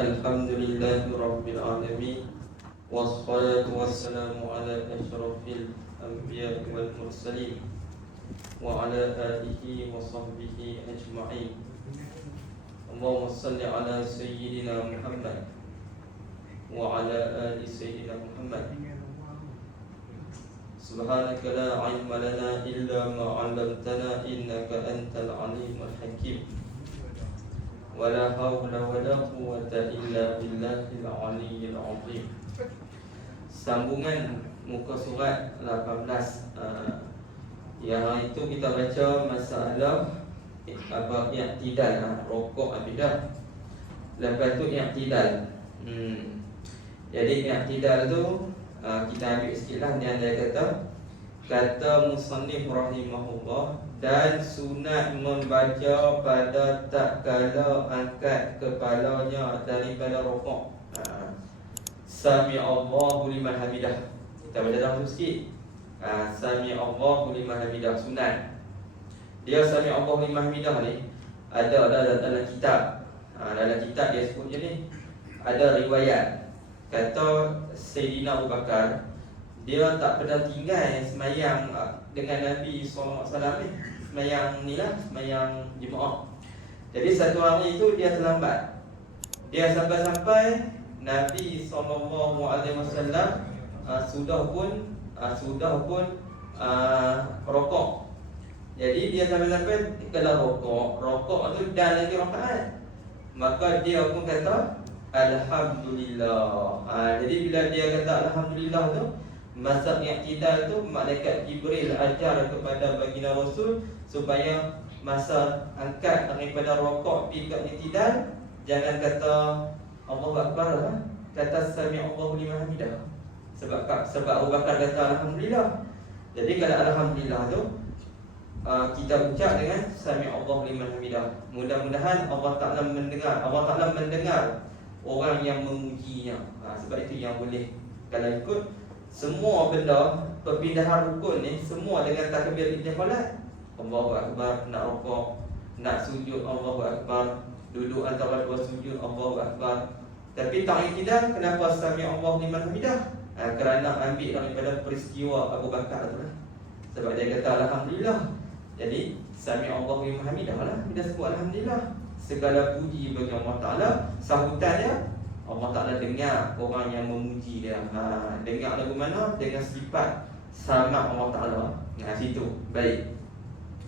Alhamdulillahi Rabbil Alamin. Wassalatu wassalamu ala ashrafil anbiya wal mursalin wa ala alihi wa sahbihi ajma'in. Allahumma salli ala Sayyidina Muhammad wa ala ali Sayyidina Muhammad. Subhanaka la ilma lana illa ma 'allamtana innaka antal alimul hakim. Wala hawla wala quwwata illa billahil aliyyil azim. Sambungan muka surat 18. Yang itu kita baca masalah i'tidal, rokok abidah. Lepas tu i'tidal. Jadi i'tidal tu kita ambil sikitlah yang dia kata musannif rahimahullah, dan sunat membaca pada tak kala angkat kepalanya daripada rukuk. Sami Allahu liman hamidah. Kita baca dalam tu sikit. Sami Allahu liman hamidah sunat. Dia Sami Allahu liman hamidah ni ada dalam kitab. Dalam kitab dia sebut je ni. Ada riwayat kata Sayyidina Abu Bakar, dia tak pernah tinggal semayang dengan Nabi SAW ni. Semayang ni lah, semayang Jumaat. Jadi satu hari itu dia terlambat. Dia sampai-sampai Nabi SAW sudah pun rokok. Jadi dia sampai-sampai kalau rokok tu dah lagi rakaat, maka dia pun kata Alhamdulillah. Jadi bila dia kata Alhamdulillah tu, masa i'tidal tu malaikat Jibril ajar kepada baginda Rasul supaya masa angkat daripada rokok pergi ke i'tidal, jangan kata Allahu Akbar, kata Sami Allahu liman hamidah. Sebab Abu Bakar kata Alhamdulillah. Jadi kalau Alhamdulillah tu kita ucap dengan Sami Allahu liman hamidah. Mudah-mudahan Allah Ta'ala mendengar orang yang memujinya. Sebab itu yang boleh, kalau ikut semua benda perpindahan rukun ni semua dengan takbir ihtifalat. Allahu Akbar, nak rukuk, nak sujud, Allahu Akbar, duduk antara dua sujud, Allahu Akbar. Tapi tak i'tidal, kenapa Sami Allahu liman hamidah? Kerana ambil daripada peristiwa Abu Bakar tu lah. Sebab dia kata Alhamdulillah. Jadi Sami Allahu liman hamidah lah. Dia sebut Alhamdulillah. Segala puji bagi Allah Ta'ala. Sambutannya Allah Ta'ala dengar orang yang memuji dia. Dengar lagu mana? Dengan sifat sama Allah Ta'ala. Situ. Baik.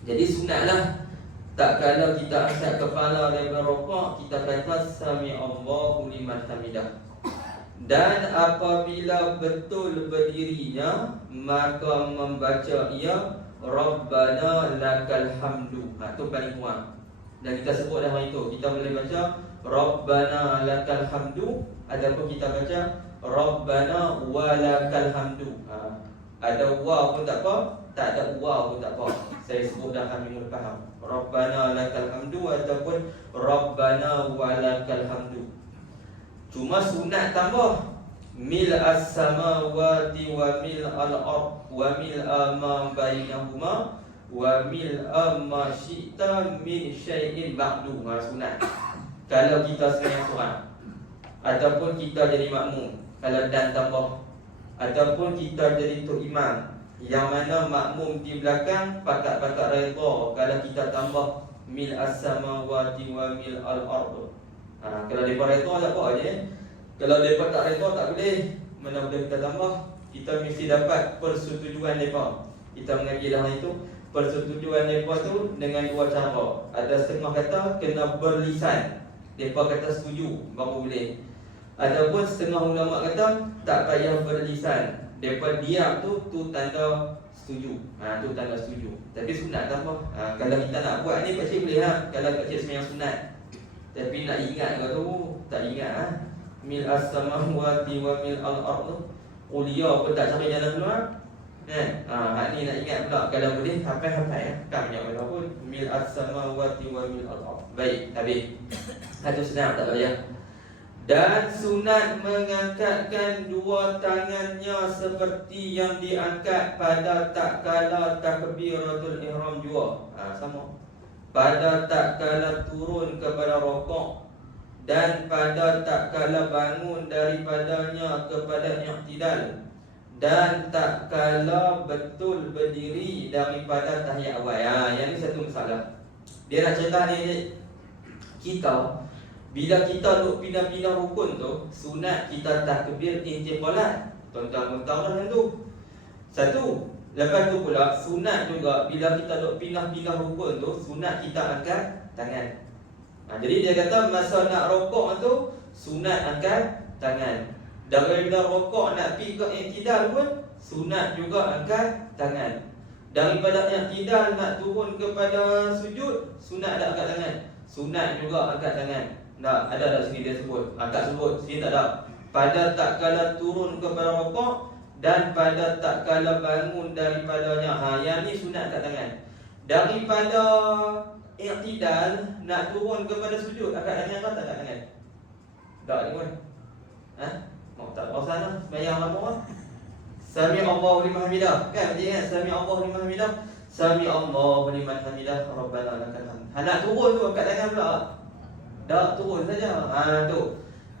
Jadi sunatlah, tak kala kita angkat kepala daripada rukuk, kita kata Sami Allahu liman hamidah. Dan apabila betul berdirinya, maka membaca ia Rabbana lakal hamdu. Itu paling kurang. Dan kita sebut dah hari itu, kita boleh baca Rabbana lakal hamdu, ataupun kita baca Rabbana walakal hamdu. Ada wa pun tak apa, tak ada wa pun tak apa. Saya sebut dah, kami mula faham. Rabbana lakal hamdu ataupun Rabbana walakal hamdu. Cuma sunat tambah mil as-samawati wa mil al-ard wa mil ma bainahuma wa mil'a ma syi'ta min syai'in ba'du. Sunat. Kalau kita seorang ataupun kita jadi makmum, kalau dan tambah, ataupun kita jadi tok imam, yang mana makmum di belakang pakat-pakat redha kalau kita tambah mil as-samawati wa mil al-ard. Kalau depa redha tak apa je. Kalau depa tak redha tak boleh. Mana boleh kita tambah? Kita mesti dapat persetujuan depa. Kita mengaji dalam itu. Persetujuan mereka tu dengan dua cara. Ada setengah kata kena berlisan, mereka kata setuju baru boleh. Ataupun setengah ulama kata tak payah berlisan, mereka diam tu tanda setuju. Tu tanda setuju. Tapi sunat tak apa. Kalau kita nak buat ni pasti boleh kalau kat sembahyang sunat. Tapi nak ingat ke tu tak ingat Mil as-samawati wa mil al-ard. Kuliah pun tak cari jalan keluar. Hak ni nak ingat pula. Kalau boleh hafal kan banyak benda pun. Mil as-samawati wa mil al-ard. Baik, habis. Itu senang tak payah. Dan sunat mengangkatkan dua tangannya seperti yang diangkat pada tak kala takbiratul ihram juga. Sama. Pada tak kala turun kepada rokok dan pada tak kala bangun daripadanya kepada i'tidal, dan tak kala betul berdiri daripada tahiyat awal. Yang ni satu masalah. Dia nak cerita ni, kita bila kita duk pindah-pindah rukun tu, sunat kita takbir intiqalat. Tuan-tuan tahu tu. Satu. Lepas tu pula sunat juga bila kita duk pindah-pindah rukun tu, sunat kita angkat tangan. Jadi dia kata masa nak rokok tu sunat angkat tangan. Daripada rokok nak pergi ke i'tidal pun sunat juga angkat tangan. Daripada i'tidal nak turun kepada sujud, sunat tak angkat tangan. Sunat juga angkat tangan. Tak ada tak sini dia sebut. Tak sebut, sini tak ada. Pada tak kala turun kepada rokok dan pada tak kala bangun daripadanya. Yang ni sunat angkat tangan. Daripada i'tidal nak turun kepada sujud, angkat tangan tak angkat tangan? Tak ni pun. Mau tak tahu sana sembahyang lama. Sami Allahu liman hamidah. Kan dia kan sami Allahu liman hamidah. Sami Allahu liman hamidah. Rabbana lakal hamd. Nak turun tu angkat tangan pula. Tak turun saja. Tu.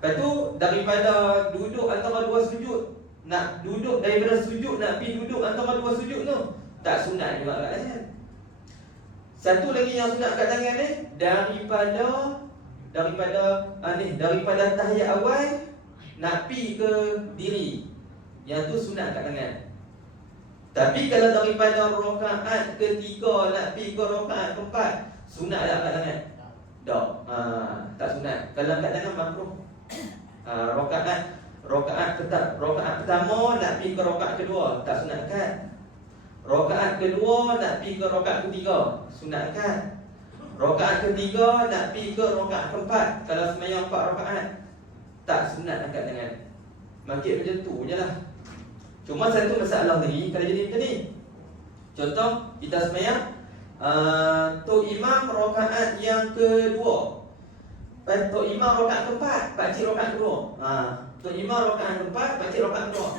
Lepas tu daripada duduk antara dua sujud, nak duduk daripada sujud nak pergi duduk antara dua sujud tu, tak sunat juga angkat tangan. Satu lagi yang sunat angkat tangan ni daripada tahiyat awal nak pi ke diri. Yang tu sunat angkat tangan. Tapi kalau daripada rakaat ketiga nak pi ke rakaat keempat, sunat tak angkat tangan? Tak. Tak sunat. Kalau angkat tangan makruh. Rakaat pertama nak pi ke rakaat kedua, tak sunat angkat. Rakaat kedua nak pi ke rakaat ketiga, sunat angkat. Rakaat ketiga nak pi ke rakaat keempat, kalau sembahyang 4 rakaat, tak sunat angkat tangan. Makin macam tu je lah. Cuma satu masalah lagi kalau jadi macam ni. Contoh kita sembahyang Tok Imam rakaat yang kedua, Tok Imam rakaat keempat, pakcik rakaat kedua. Tok Imam rakaat keempat, pakcik rakaat kedua.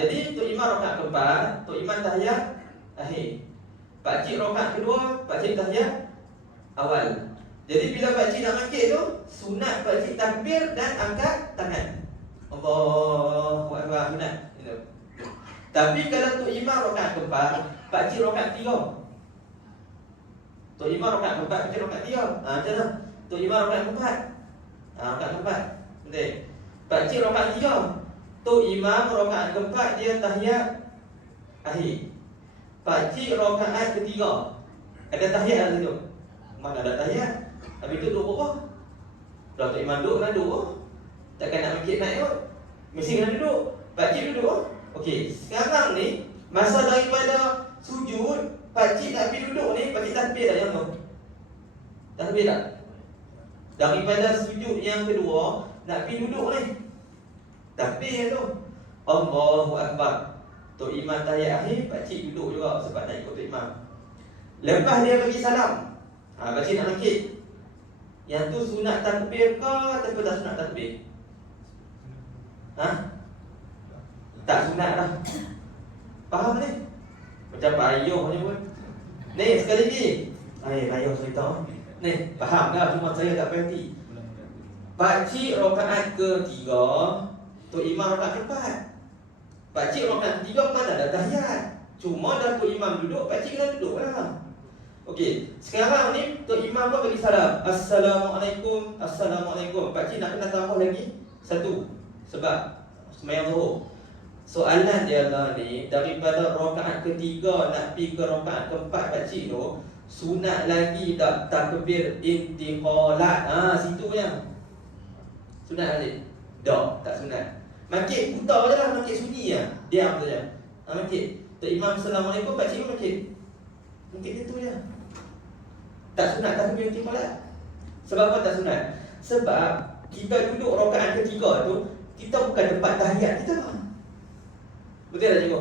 Jadi Tok Imam rakaat keempat, Tok Imam tahiyat akhir. Pakcik rakaat kedua, pakcik tahiyat awal. Jadi bila pakcik nak angkat tu, sunat pakcik takbir dan angkat tangan. Allahu Akbar, sunat. Tapi kalau Tok Imam rakaat keempat, pakcik rakaat tiga. Tok Imam rakaat keempat, pakcik rakaat tiga. Macam mana? Tok Imam rakaat keempat. Rakaat keempat. Betul. Pakcik rakaat tiga. Tok Imam rakaat keempat dia tahiyat akhir. Pakcik rakaat ketiga, ada tahiyat ada tu. Mana ada tahiyat? Habis tu duduk apa? Kalau Tok Imam duduk nak duduk. Takkan nak mikir naik kot. Mesti kena duduk. Pakcik duduk. Okey, sekarang ni masa daripada sujud, pakcik nak pergi duduk ni, pakcik takbir tak yang tu? Takbir tak? Daripada sujud yang kedua nak pergi duduk ni, takbir tu. Allahu Akbar. Tok Imam tahiyat akhir, pakcik duduk juga sebab nak ikut Tok Imam. Lepas dia bagi salam, pakcik nak bangkit. Yang tu sunat takbir ke ataupun tak sunat takbir? Tak sunat lah. Faham ni? Macam Pak Ayuh ni pun. Ni sekali lagi. Ayuh cerita. Ni faham dah, cuma saya tak berhenti. Pakcik rakaat ketiga, Tok Imam rakaat keempat. Pakcik rakaat ketiga mana ada tahiyat. Cuma dah Tok Imam duduk, pakcik kena duduk lah. Okey, sekarang ni Tok Imam pun bagi salam. Assalamualaikum, Assalamualaikum. Pakcik nak kena tambah lagi satu sebab sembahyang zuhur. Soalan dia lah ni, daripada rakaat ketiga nak pergi ke rakaat keempat pakcik tu, sunat lagi tak takbir intiqalat? Situ yang sunat lagi? Tak sunat. Makik buta je lah, makik sunyi lah. Diam saja. Makik Tok Imam Assalamualaikum, pakcik pun makik. Makik itu je. Tak sunat takbir intiqalat. Sebab apa tak sunat? Sebab kita duduk rakaat ketiga tu, kita bukan tempat tahiyat kita. Betul tak cikgu?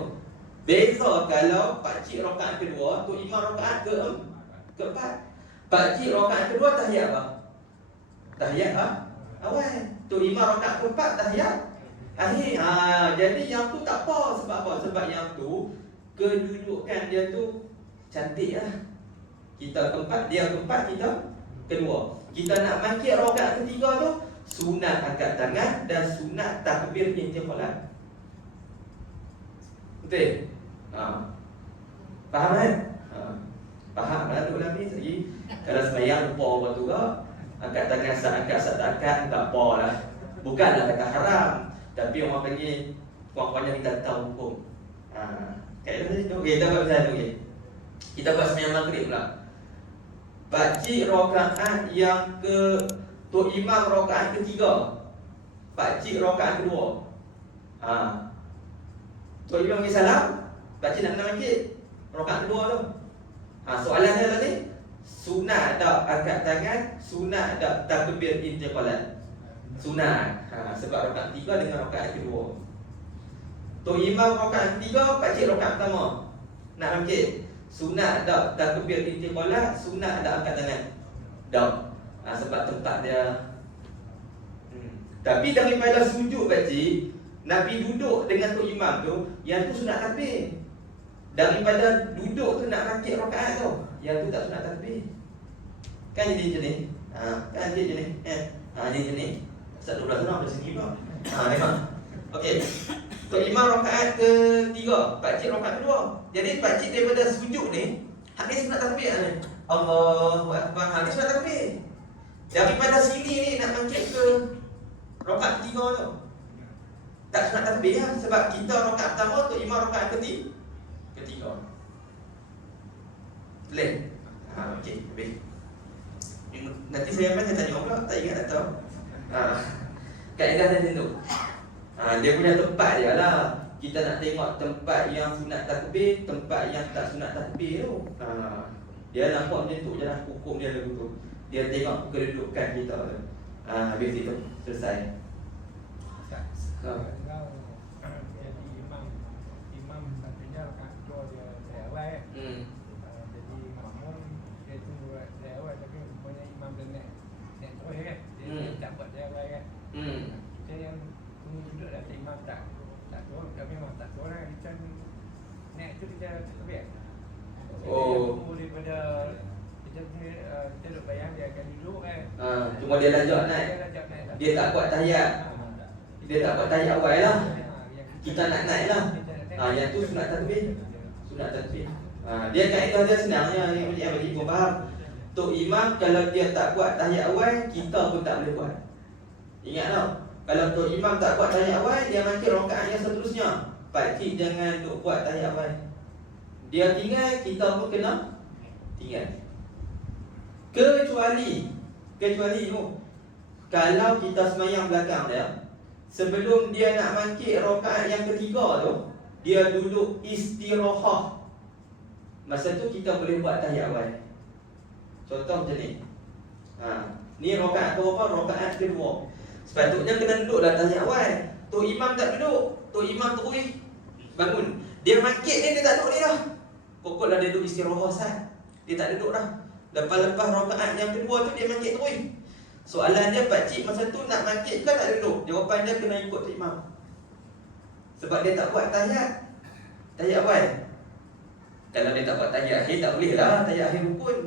Beza kalau pakcik rakaat kedua, Tok Imam rakaat keempat. Pakcik rakaat kedua tahiyat apa? Tahiyat awal. Tok Imam rakaat keempat tahiyat akhir. Jadi yang tu tak apa. Sebab apa? Sebab yang tu kedudukan dia tu cantik lah. Kita keempat, dia keempat, kita kedua. Kita nak mangkit rakaat ketiga tu sunat angkat tangan dan sunat takbir intiqalat. Betul? Faham kan? Faham lah tu Nabi lagi. Kalau sembahyang lupa orang tu ke, angkat tangan sat tak angkat tak apa lah. Bukanlah kata haram, tapi orang panggil puan-puan kita tahu hukum. Kat tu okey, kita buat macam tu okey. Kita buat sembahyang maghrib pula. Pakcik rakaat yang ke Tok Imam rakaat ketiga, pakcik rakaat kedua. Tok Imam bagi salam, pakcik nak kena mangkit rakaat kedua tu. Soalan dia tadi, sunat tak angkat tangan, sunat tak takbir intiqalat? Sunat. Sebab rakaat ketiga dengan rakaat kedua. Tok Imam rakaat ketiga, pakcik rakaat pertama nak mangkit. Sunat tak takbir intiqalat, sunat tak angkat tangan? Tak. Sebab tempat dia. Tapi daripada sujud pakcik, Nabi duduk dengan Tok Imam tu, yang tu sunat takbir. Daripada duduk tu nak mangkit rakaat tu, yang tu tak sunat takbir. Kan jadi macam ni? Kan jadi macam ni? Jadi macam ni. Ustaz 12 orang dari sini pun. Memang. Okey. Tok Imam rakaat ketiga, pakcik rakaat kedua. Jadi pakcik daripada sujud ni, hak ni sunat takbir ni. Allahu Akbar. Hak ni sunat takbir. Daripada sini ni nak mangkit ke rakaat ketiga tu, tak sunat takbir lah. Sebab kita rakaat pertama, Tok Imam rakaat ketiga. Boleh? Okey, habis. Nanti saya tanya pula, tak ingat tak tahu. Kaedah dia macam tu. Dia punya tempat dia lah. Kita nak tengok tempat yang sunat takbir, tempat yang tak sunat takbir tu. Dia nampak macam tu je lah, hukum dia lagu tu. Dia tengok kedudukan kita tu. Habis itu, selesai. Jadi imam satunya rakaat kedua dia dari awal kan. Jadi makmum dia tunggu dari awal, tapi rupanya imam dia naik terus kan. Dia tak buat dari awal kan. Kita yang tunggu duduk dah, imam tak turun, kami memang tak turun kan. Kita naik tu kita terbiak. Tunggu daripada kita duduk bayang dia akan duduk kan. Cuma dia lajak naik. Dia tak buat tahiyat. Dia tak buat tahiyat awal lah. Kita nak naik lah. Yang tu sunat takbir. Sunat takbir. Dia kaedah dia senangnya ni, bagi kau faham. Tok Imam kalau dia tak buat tahiyat awal, kita pun tak boleh buat. Ingat tau, kalau Tok Imam tak buat tahiyat awal, dia mangkit rakaat yang seterusnya, pakcik jangan duk buat tahiyat awal. Dia tinggal, kita pun kena tinggal. Kecuali kalau kita semayang belakang dia, sebelum dia nak mangkit rakaat yang ketiga tu, dia duduk istirahat. Masa tu kita boleh buat tahiyat awal. Contoh macam ni. Ni rakaat berapa? Rakaat kedua. Sepatutnya kena duduk dah tahiyat awal. Tok Imam tak duduk. Tok Imam terus bangun. Dia mangkit ni, dia tak duduk ni dah. Pokoklah dia duduk istirahat sat. Dia tak duduk dah. Lepas-lepas rakaat yang kedua tu dia mangkit terus. Soalan dia, pakcik masa tu nak mangkit ke tak duduk? Jawapan dia kena ikut Tok Imam. Sebab dia tak buat tahiyat awal. Kalau dia tak buat tahiyat akhir, tak boleh lah. Tahiyat akhir pun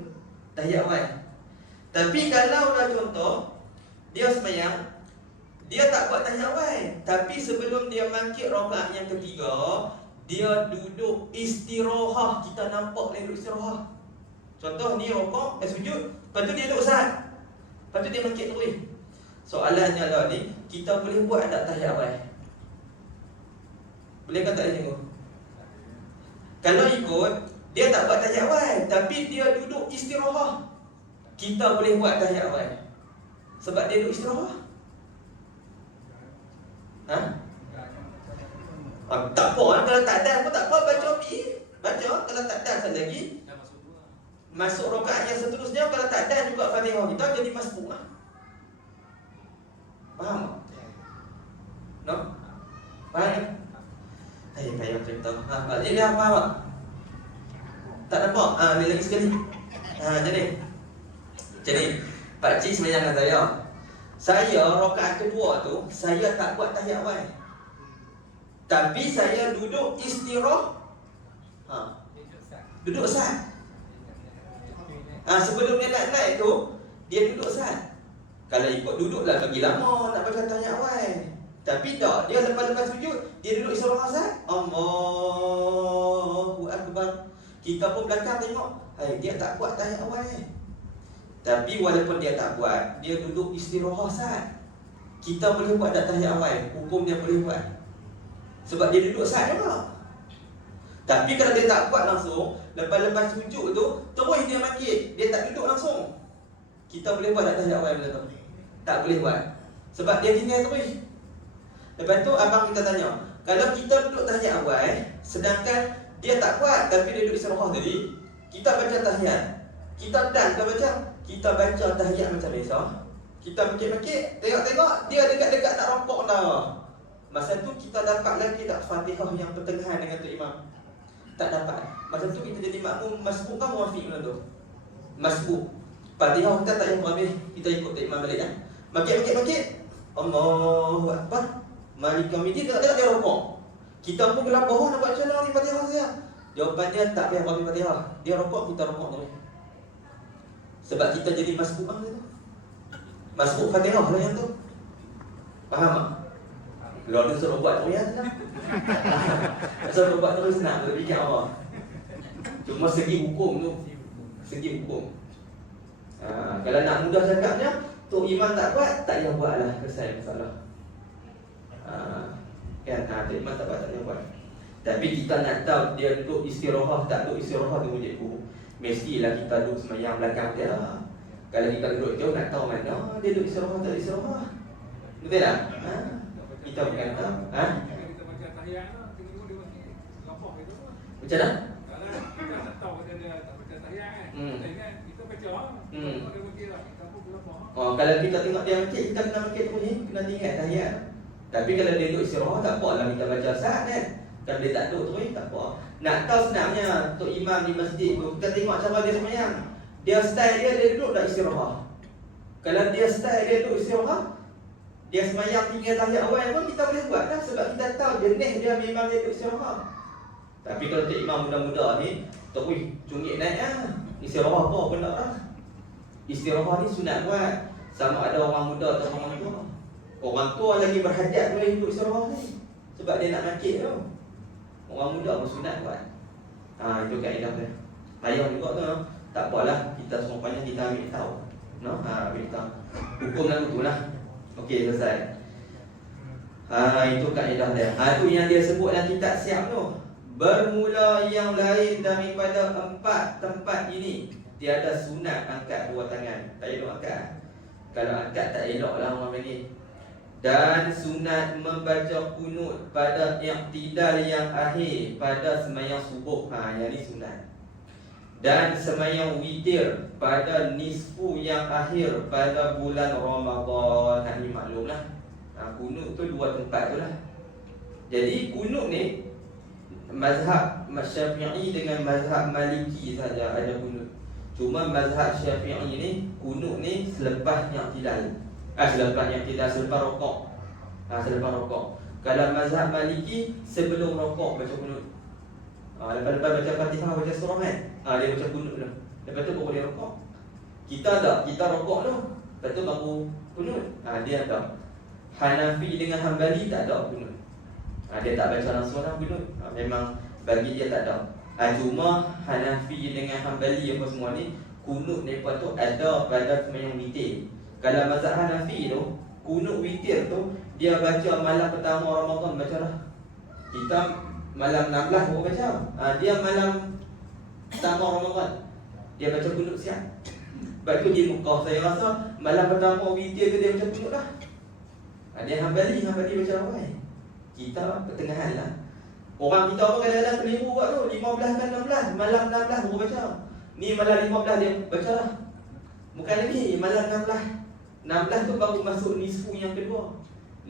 tahiyat awal. Tapi kalau dah contoh, dia sembahyang, dia tak buat tahiyat awal, tapi sebelum dia mangkit rakaat yang ketiga, dia duduk istirahat. Kita nampak dia duduk istirahat. Contoh ni rokok, sujud, lepas tu dia duduk sat, lepas tu dia mangkit terus. Soalannya lah ni, kita boleh buat tak tahiyat awal? Boleh ke tak tengok? Kalau ikut, dia tak buat tahiyat awal, tapi dia duduk istirahat, kita boleh buat tahiyat awal. Sebab dia duduk istirahat. Tak apa, kalau tak ada pun tak apa, baca baca. Kalau tak ada sekali lagi, masuk rakaat yang seterusnya. Kalau tak ada juga Fatihah kita jadi masbuk lah. Faham tak? No? Faham? Payah cerita. Balik dia apa awak? Tak nampak? Dia lagi sekali. Jadi pakcik sembahyang dengan saya rakaat kedua tu, saya tak buat tahiyat awal, tapi saya duduk istirahat. Duduk sat. Sebelum dia nak naik tu, dia duduk sat. Kalau ikut duduklah bagi lama nak baca tahiyat awal. Tapi tak, dia lepas-lepas sujud, dia duduk istirahah sat. Allahu Akbar. Kita pun belakang tengok, dia tak buat tahiyat awal ni. Tapi walaupun dia tak buat, dia duduk istirahah sat. Kita boleh buat dak tahiyat awal, hukum dia boleh buat. Sebab dia duduk sat juga. Tapi kalau dia tak buat langsung, lepas-lepas sujud tu, terus dia bangkit, dia tak duduk langsung. Kita boleh buat dak tahiyat awal benda tu? Tak boleh buat. Sebab dia tinggal terus. Lepas tu abang kita tanya, kalau kita duduk tahiyat awal, sedangkan dia tak kuat tapi dia duduk istirahah tadi, kita baca tahiyat. Kita dan kita baca, kita baca tahiyat macam biasa. Kita bangkit-bangkit, tengok-tengok dia dekat-dekat nak rokok dah. Masa tu kita dapat lagi tak Fatihah yang pertengahan dengan tu imam? Tak dapat. Masa tu kita jadi makmum masbuk kan muafiq benda tu. Masbuk. Fatihah kita tak yang habis, kita ikut tak imam balik kan. Bangkit-bangkit. Allahu Akbar. Malik Yaumiddin tengok dia rokok. Kita pun gelap bawah nak baca lah ni Fatihah saya. Jawapan dia tak payah habis Fatihah. Dia rokok, kita rokok terus. Sebab kita jadi masbuk kan tu. Masbuk Fatihah lah yang tu. Faham tak? Kalau dia suruh buat tu ya senang. Suruh buat terus senang, dia fikir apa. Cuma segi hukum tu. Segi hukum. Kalau nak mudah cakapnya, Tok Imam tak buat, tak payah buat lah. Selesai masalah. Kan, Tok Imam tak buat, tak payah buat. Tapi kita nak tahu dia duduk istirahah, tak duduk istirahah tu cikgu. Mestilah kita duduk semayang belakang dia. Kalau kita duduk jauh nak tahu mana dia duduk istirahah, tak istirahah. Betul tak? Kita bukan tahu. Kita baca tahiyat lah, tengok dia masih lapor gitu. Macam mana? Kalau kita tak tahu dia tak baca tahiyat kan. Kita ingat kita baca lah. Kalau dia mungkin lah, kita pun lapor. Kalau kita tengok dia mungkin, kita kena mungkin pun ni, kena ingat tahiyat. Tapi kalau dia duduk istirahah, tak apa lah kita baca sat kan. Kalau dia tak duduk terus, tak apa. Nak tahu senangnya Tok Imam di masjid tu, kita tengok cara dia semayang. Dia style dia duduk tak istirahah. Kalau dia style dia duduk istirahah, dia semayang tinggal tahiyat awal pun kita boleh buat kan. Sebab kita tahu jenis dia memang dia duduk istirahah. Tapi kalau Tok Imam muda-muda ni, terus cungit naik lah. Istirahah apa pun tak lah. Istirahah ni sunat buat. Sama ada orang muda atau orang tua. Orang tua lagi berhajat boleh duduk istirahah ni. Sebab dia nak nakik tu. Orang muda pun sunat buat. Itu kaedah dia. Payah juga tu. Tak apalah, kita semuanya kita ambil tahu. Ambil tahu. Hukum lagu tu lah. Okey, selesai. Itu kaedah dia. Itu yang dia sebut dalam kitab siap tu. Bermula yang lain daripada 4 tempat ini, tiada sunat angkat 2 tangan. Tak elok angkat. Kalau angkat tak elok lah orang ni. Dan sunat membaca kunut pada i'tidal yang akhir pada sembahyang subuh. Yang ni sunat. Dan sembahyang witir pada nisfu yang akhir pada bulan Ramadan. Ni maklumlah. Kunut tu 2 tempat tu lah. Jadi kunut ni mazhab Syafi'i dengan mazhab Maliki saja ada kunut. Cuma mazhab Syafi'i ni kunut ni selepas i'tidal. Selepas i'tidal, selepas rokok. Selepas rokok. Kalau mazhab Maliki sebelum rokok baca kunut. Lepas-lepas baca Fatihah, baca surah kan, dia baca kunut dah. Lepas tu baru dia rokok. Kita tak, kita rokok tu. Lepas tu baru kunut. Dia tak. Hanafi dengan Hambali tak ada kunut. Dia tak baca langsung lah kunut. Memang bagi dia tak ada. Cuma Hanafi dengan Hambali apa semua ni, kunut mereka tu ada pada sembahyang witir. Kalau mazhab Hanafi tu, kunut witir tu dia baca malam pertama Ramadan baca lah. Kita malam 16 baru baca. Dia malam pertama Ramadan dia baca kunut siap. Sebab tu di Mekah saya rasa malam pertama witir tu dia baca kunut lah. Dia Hambali baca awal. Kita pertengahan lah. Orang kita apa kadang-kadang keliru buat tu 15 kan 16, malam 16 baru baca. Ni malam 15 dia baca lah. Bukan lagi malam 16. 16 tu baru masuk nisfu yang kedua.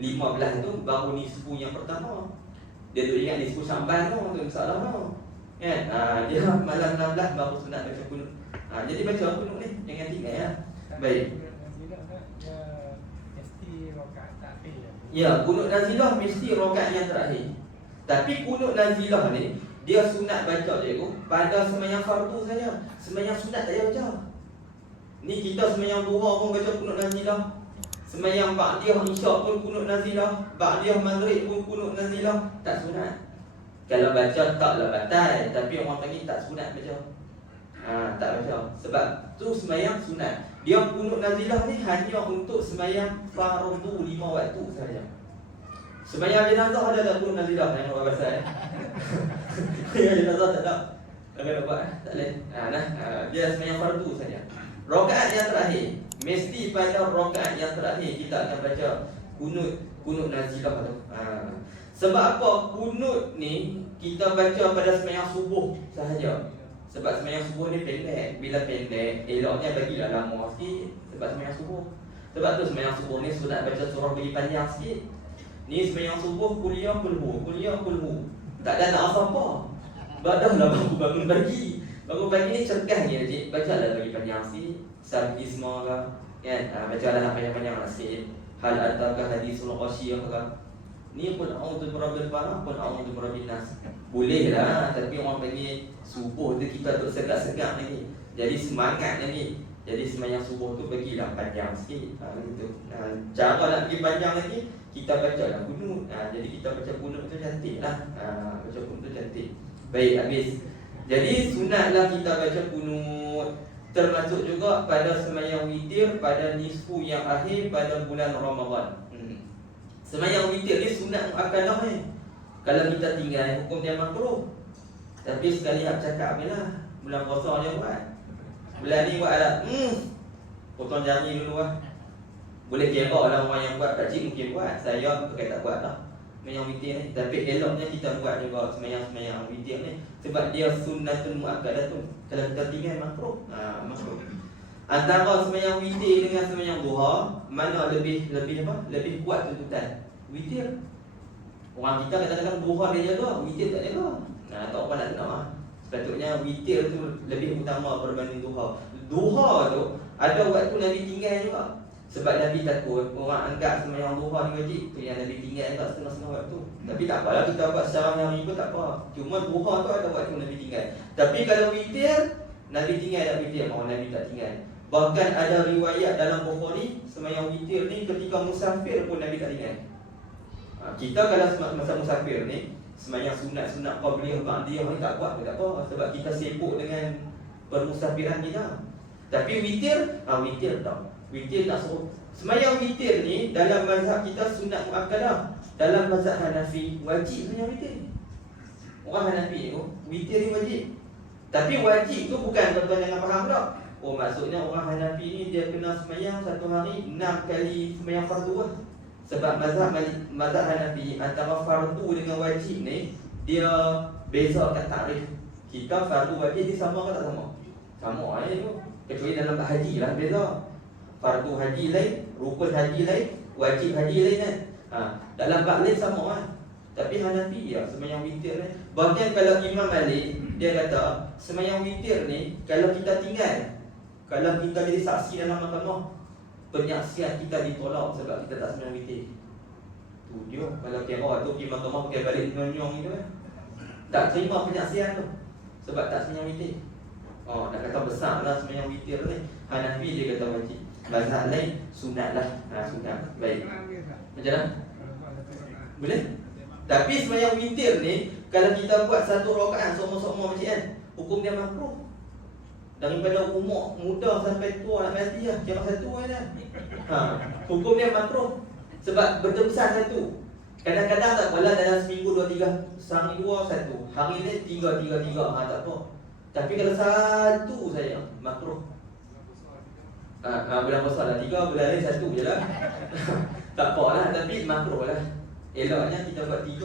15 tu baru nisfu yang pertama. Dia tu ingat nisfu Syamban tu masalah tu. Kan? Dia malam 16 baru sunat baca kunut. Jadi baca kunut ni jangan tinggal ya. Baik. Ya, kunut nazilah mesti rakaat yang terakhir. Tapi kunut nazilah ni dia sunat baca cikgu pada sembahyang fardu saja. Sembahyang sunat tak payah baca. Ni kita semayang duha pun baca kunut nazilah. Semayang ba'diyah isyak pun kunut nazilah. Ba'diyah maghrib pun kunut nazilah. Tak sunat. Kalau baca taklah batal, tapi orang panggil tak sunat baca. Tak baca. Sebab tu semayang sunat. Dia kunut nazilah ni hanya untuk semayang fardu 5 waktu saja. Semayang jenazah ada tak kunut nazilah? Yang orang pasal Semayang jenazah tak ada. Kalau nak buat tak boleh. Dia semayang fardu saja. Rakaat yang terakhir, mesti pada rakaat yang terakhir kita akan baca kunut nazilah tu. Sebab apa? Kunut ni kita baca pada semayang subuh sahaja. Sebab semayang subuh ni pendek. Bila pendek, eloknya bagilah lama sikit. Sebab semayang subuh. Sebab tu semayang subuh ni sunat baca surah bagi panjang sikit. Ni semayang subuh kuliah kulhu. Tak ada nak apa-apa. Badahlah bangun pagi. Bangun pagi ni cergah ni cik. Bacalah bagi panjang sikit. Sabisma ke kan? Bacalah panjang-panjang sikit. Hal ataka hadisul ghasyiyah ke. Ni pun a'udzu birabbil falaq, pun a'udzu birabbin nas. Boleh lah, tapi orang panggil subuh tu kita duk segak-segak lagi. Jadi semangat lagi. Jadi semayang subuh tu bagilah panjang sikit. Gitu. Cara nak pergi panjang lagi, kita bacalah kunut. Jadi kita baca kunut tu cantik lah. Baca kunut tu cantik. Baik, habis. Jadi sunatlah kita baca kunut. Termasuk juga pada semayang witir pada nisfu yang akhir pada bulan Ramadan. Semayang witir ni sunat muakkadah ni. Kalau kita tinggal hukum dia makruh. Tapi sekali hak cakap bila bulan puasa dia buat. Bulan ni buat ada potong jari dulu lah. Boleh kira lah orang yang buat, pakcik mungkin buat. Saya pakai tak buat lah semayang witir ni. Tapi eloknya kita buat juga semayang witir ni. Sebab dia sunnatul muakkadah tu. Kalau kita tinggal makruh. Makruh. Antara semayang witir dengan semayang duha, mana lebih kuat tuntutan? Witir. Orang kita kadang-kadang duha dia jaga, witir tak jaga. Tak apa nak tenang. Sepatutnya witir tu lebih utama berbanding duha. Duha tu ada waktu Nabi tinggal juga. Sebab Nabi takut orang angkat semayang duha ni wajib. Tu yang Nabi tinggal juga setengah-setengah waktu. Tapi tak apalah, kita buat secara hari pun tak apa. Cuma duha tu ada waktu Nabi tinggal. Tapi kalau witir, Nabi tinggal tak witir, orang Nabi tak tinggal. Bahkan ada riwayat dalam Bukhari, semayang witir ni ketika musafir pun Nabi tak tinggal. Kita kalau masa musafir ni, semayang sunat-sunat qabliyah ba'diyah ni tak buat pun tak apa. Sebab kita sibuk dengan permusafiran kita. Tapi witir, witir tak. Witir tak suruh. Semayang witir ni dalam mazhab kita sunat muakkadah. Dalam mazhab Hanafi wajib semayang witir. Orang Hanafi tu witir ni wajib. Tapi wajib tu bukan tuan-tuan jangan faham tak. Maksudnya orang Hanafi ni dia kena semayang satu hari 6 kali semayang fardu lah. Sebab mazhab Hanafi antara fardu dengan wajib ni dia bezakan takrif. Kita fardu wajib ni sama ke tak sama? Sama tu. Kecuali dalam haji lah beza. Fardu haji lain, rukun haji lain, wajib haji lain kan. Dalam bab lain sama kan. Tapi Hanafi ya semayang witir ni. Bahkan kalau Imam Malik dia kata semayang witir ni kalau kita tinggal, kalau kita jadi saksi dalam mahkamah, penyaksian kita ditolak sebab kita tak semayang witir. Tu dia, kalau kira tu pergi mahkamah pakai balik nyong-nyong gitu kan. Tak terima penyaksian tu sebab tak semayang witir. Nak kata besar lah semayang witir ni. Hanafi dia kata wajib. Mazhab lain sunat lah. Sunat. Baik. Macam mana? Boleh? Tapi semayang witir ni kalau kita buat satu rakaat sama-sama macam kan, hukum dia makruh. Daripada umur muda sampai tua nak mati lah, kira satu kan. Hukum dia makruh. Sebab berterusan satu. Kadang-kadang tak apalah dalam seminggu 2-3, sehari 2 satu, hari ni 3 tak apa. Tapi kalau satu saja makruh. Bulan puasa lah 3, bulan lain 1 je lah. Tak apa lah, tapi makruh lah. Eloknya kita buat 3.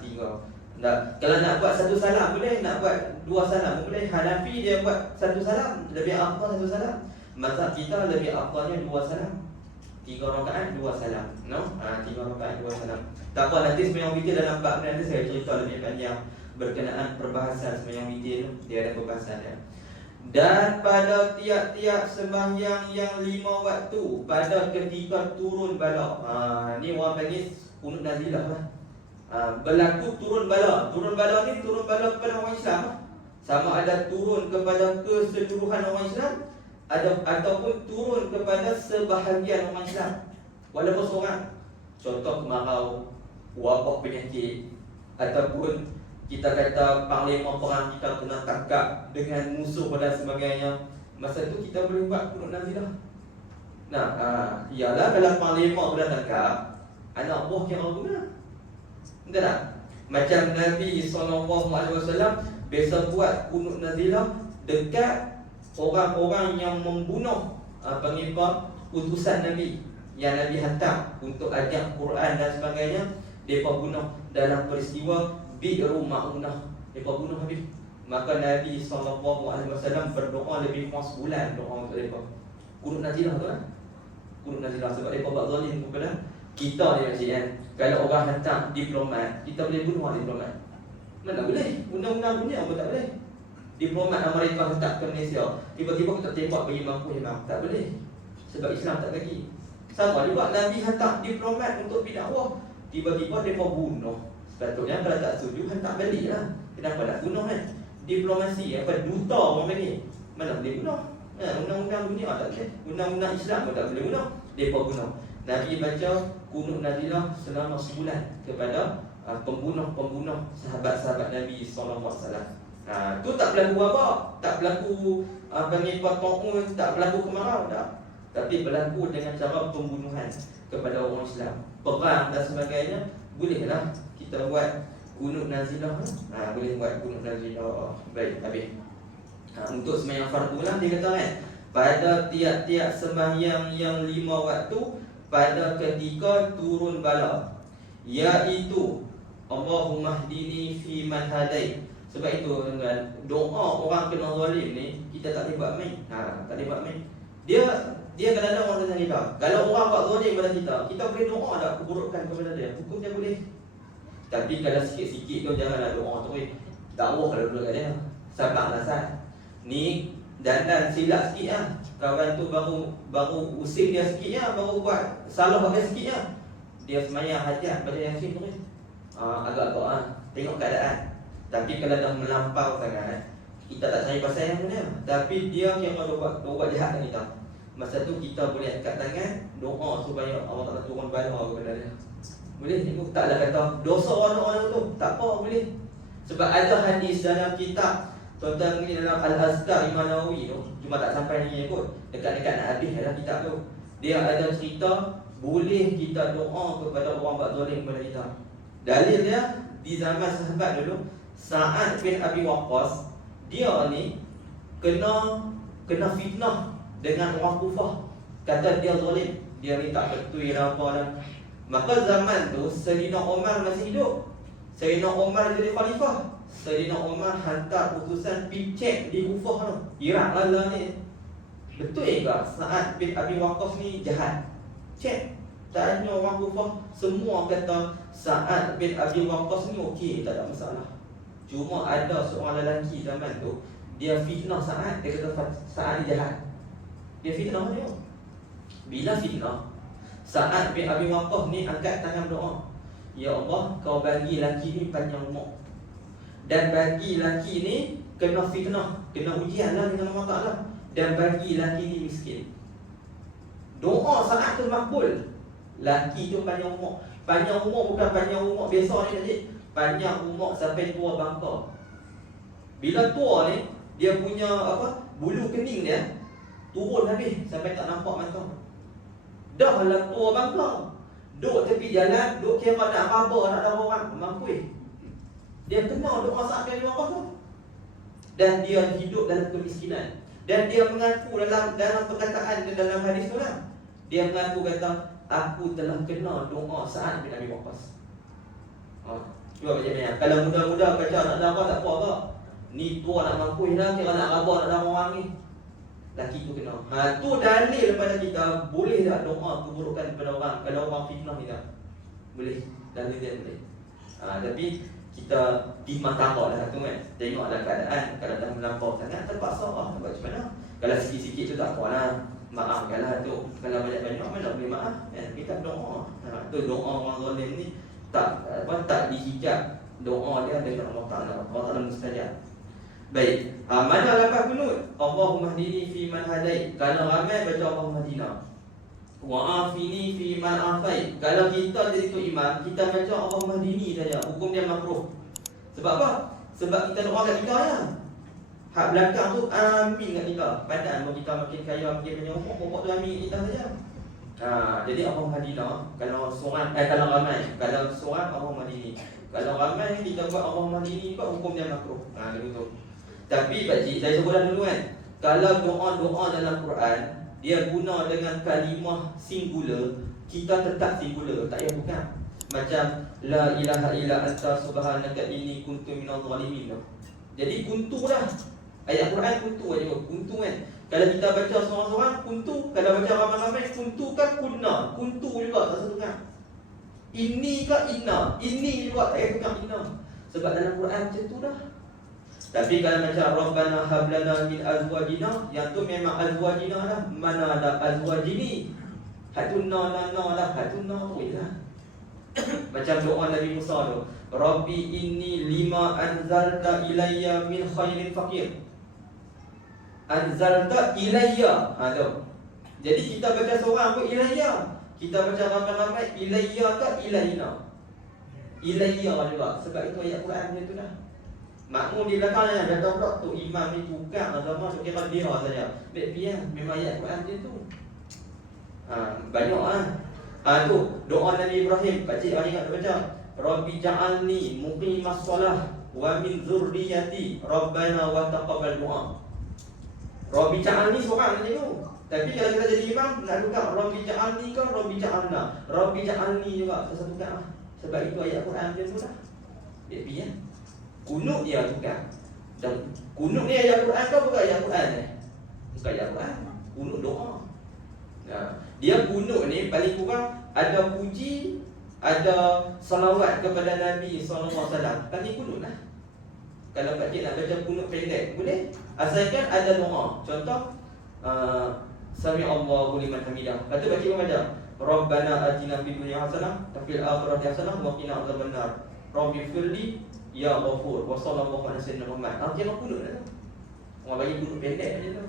3. Kalau nak buat 1 salam boleh, nak buat 2 salam boleh. Hanafi dia buat 1 salam, lebih afdal 1 salam. Mazhab kita lebih afdalnya 2 salam. 3 rakaat 2 salam. 3 rakaat 2 salam. Tak apa, nanti semayang witir dalam bab ni nanti saya cerita lebih panjang berkenaan perbahasan semayang witir tu. Dia ada perbahasan dia. Dan pada tiap-tiap sembahyang yang 5 waktu, pada ketika turun bala. Ni orang panggil kunut nazilah lah. Berlaku turun bala. Turun bala ni turun bala kepada orang Islam lah. Sama ada turun kepada keseluruhan orang Islam ataupun turun kepada sebahagian orang Islam walaupun seorang. Contoh kemarau, wabak penyakit, ataupun kita kata panglima perang kita kena tangkap dengan musuh dan sebagainya. Masa tu kita boleh buat kunut nazilah. Nah, ialah kalau panglima kena tangkap, anak buah kira guna. Betul tak? Macam Nabi SAW biasa buat kunut nazilah dekat orang-orang yang membunuh utusan Nabi yang Nabi hantar untuk ajak Quran dan sebagainya. Mereka bunuh dalam peristiwa Bi'ru Ma'unah. Mereka bunuh habis. Maka Nabi SAW berdoa lebih kurang sebulan doa untuk mereka. Kunut nazilah tu kan? Kunut nazilah sebab mereka buat zalim kepada kita ni macam kan. Kalau orang hantar diplomat, kita boleh bunuh diplomat. Mana boleh? Undang-undang dunia pun tak boleh. Diplomat Amerika hantar ke Malaysia, tiba-tiba kita tembak bagi mampu imam. Tak boleh. Sebab Islam tak bagi. Sama juga Nabi hantar diplomat untuk berdakwah, tiba-tiba mereka bunuh. Sepatutnya kalau tak setuju hantar balik lah. Kenapa nak bunuh kan? Diplomasi, duta orang panggil. Mana boleh bunuh? Undang-undang dunia tak boleh. Undang-undang Islam pun tak boleh bunuh. Mereka bunuh. Nabi baca kunut nazilah selama sebulan kepada pembunuh-pembunuh sahabat-sahabat Nabi SAW. Tu tak berlaku apa? Tak berlaku ta'un, tak berlaku kemarau tak. Tapi berlaku dengan cara pembunuhan kepada orang Islam, perang dan sebagainya. Bolehlah kita buat kunut nazilah. Boleh buat kunut nazilah. Baik, habis. Untuk sembahyang fardu lah dia kata kan, pada tiap-tiap sembahyang yang 5 waktu pada ketika turun bala, iaitu Allahumma hdini fi man hadait. Sebab itu tuan-tuan, doa orang kena zalim ni kita tak boleh buat main. Tak boleh buat main. Dia kadang-kadang orang tanya kita, kalau orang buat zalim pada kita boleh doa tak keburukan kepada dia? Hukum dia boleh. Tapi kalau sikit-sikit tu janganlah doa tu. Dakwah kalau duduk kat dia. Sabarlah sah. Ni dan silap sikit lah. Kawan tu baru usik dia sikit lah, baru buat salah dia sikit lah. Dia semayang hajat baca Yasin tu kan. Agak-agak lah. Tengok keadaan. Tapi kalau dah melampau sangat, kita tak cari pasal yang mana. Tapi dia yang buat jahat dengan kita. Masa tu kita boleh angkat tangan, doa supaya Allah Ta'ala turun bala kepada dia. Boleh? Taklah kata dosa orang tu. Tak apa, boleh. Sebab ada hadis dalam kitab, tuan-tuan ni dalam Al-Azkar Imam Nawawi tu, cuma tak sampai ni kot. Dekat-dekat nak habis dalam kitab tu. Dia ada cerita boleh kita doa kepada orang buat zalim kepada kita. Dalil dia di zaman sahabat dulu, Sa'ad bin Abi Waqqas, dia ni kena fitnah dengan orang Kufah. Kata dia zalim, dia ni tak betul apa dah. Maka zaman tu Sayyidina Umar masih hidup. Sayyidina Umar jadi khalifah. Sayyidina Umar hantar utusan pergi cek di Kufah tu, Iraq lah ni. Betul ke Sa'ad bin Abi Waqqas ni jahat? Cek. Tanya orang Kufah, semua kata Sa'ad bin Abi Waqqas ni okey, tak ada masalah. Cuma ada seorang lelaki zaman tu, dia fitnah Sa'ad. Dia kata Sa'ad ni jahat. Dia fitnah dia. Bila fitnah, Sa'ad bin Abi Waqqas ni angkat tangan doa, ya Allah, kau bagi lelaki ni panjang umur, dan bagi lelaki ni kena fitnah, kena ujian lah dengan Allah Ta'ala, dan bagi lelaki ni miskin. Doa Sa'ad tu makbul. Lelaki tu panjang umur. Panjang umur bukan panjang umur biasa ni tadi. Panjang umur sampai tua bangka. Bila tua ni, dia punya bulu kening dia turun habis sampai tak nampak mata. Dah lah tua bangka, duduk tepi jalan, duduk kira nak raba, nak ada orang mampu. Dia kena doa Sa'ad bin Abi Waqqas tu. Dan dia hidup dalam kemiskinan. Dan dia mengaku dalam perkataan dia dalam hadis tu lah, dia mengaku kata, aku telah kena doa Sa'ad bin Abi Waqqas. Cuba baca banyak. Kalau muda-muda baca nak ada apa, tak apa. Ni tua nak mampu dah, kira nak raba, nak ada orang ni. Laki tu kena. Tu dalil pada kita boleh tak doa keburukan kepada orang kalau orang fitnah kita. Boleh. Dalil dia boleh. Tapi kita timah tambah lah tu kan. Tengoklah keadaan. Kalau dah melampau sangat, terpaksa nak buat macam mana. Kalau sikit-sikit tu tak apa lah, maafkanlah tu. Kalau banyak-banyak mana boleh maaf kan? Kita doa. Tu doa orang zalim ni tak dihijab doa dia dengan Allah Ta'ala. Allah Ta'ala mustajab. Baik. Mana lapan kunut? Allahumma hdini fi man hadait. Kalau ramai baca Allahumma hdina. Wa afini fi man afait. Kalau kita jadi tu imam, kita baca Allahumma hdini saja. Hukum dia makruh. Sebab apa? Sebab kita doa kat kita ya. Hak belakang tu amin kat kita. Padahal kita makin kaya, makin menyokong, pokok tu amin kita saja. Jadi Allahumma hdina. Kalau seorang, kalau ramai. Kalau seorang Allahumma hdini. Kalau ramai kita buat Allahumma hdini, buat hukum dia makruh. Begitu. Tapi pakcik, saya sebut dulu kan, kalau doa-doa dalam Quran dia guna dengan kalimah singular, kita tetap singular, tak payah bukan. Macam la ilaha illa anta subhanaka inni kuntu minadh zalimin. Jadi kuntu dah. Ayat Quran kuntu aja, kuntu kan. Kalau kita baca seorang-seorang kuntu, kalau baca ramai-ramai kuntu kan kunna, kuntu juga tak satu kan. Ini ke inna, ini juga tak payah bukan inna. Sebab dalam Quran macam tu dah. Tapi kalau macam Rabbana hablana min azwajina, yang tu memang azwajina lah. Mana ada azwajini? Hatuna lah, hatuna tu lah. Macam doa Nabi Musa tu, Rabbi inni lima anzalta ilayya min khairin fakir. Anzalta ilayya. Tu. Jadi kita baca seorang pun ilayya. Kita baca ramai-ramai ilayya ke ilayna. Ilayya juga. Sebab itu ayat Quran dia tu dah. Makmum di belakangnya dah tahu pula tu imam ni tukang agama tu kira dia saja. Baik pian memang ayat Quran dia tu. Banyak tu doa Nabi Ibrahim, pak cik orang ingat baca. Rabbi ja'alni muqimas solah wa min dzurriyyati rabbana wa taqabbal du'a. Rabbi ja'alni seorang saja tu. Tapi kalau kita jadi imam nak tukar Rabbi ja'alni ke Rabbi ja'alna. Rabbi ja'alni juga tersatukan. Sebab itu ayat Quran dia tu dah. Baik pian. Kunut dia tukar. Dan kunut ni ayat Quran ke bukan ayat Quran ni? Bukan ayat Quran. Kunut doa. Dia kunut ni paling kurang ada puji, ada salawat kepada Nabi SAW. Paling kunut lah. Kalau pak cik nak baca kunut pendek boleh. Asalkan ada doa. Contoh Sami Allahu liman hamidah. Lepas tu pak cik baca Rabbana atina fid dunya hasanah wa fil akhirati hasanah wa qina adzabannar. Rabbi firli ya Ghafur wa sallallahu alaihi wasallam Muhammad. Jangan kunut dah tu. Orang bagi kunut pendek je tu.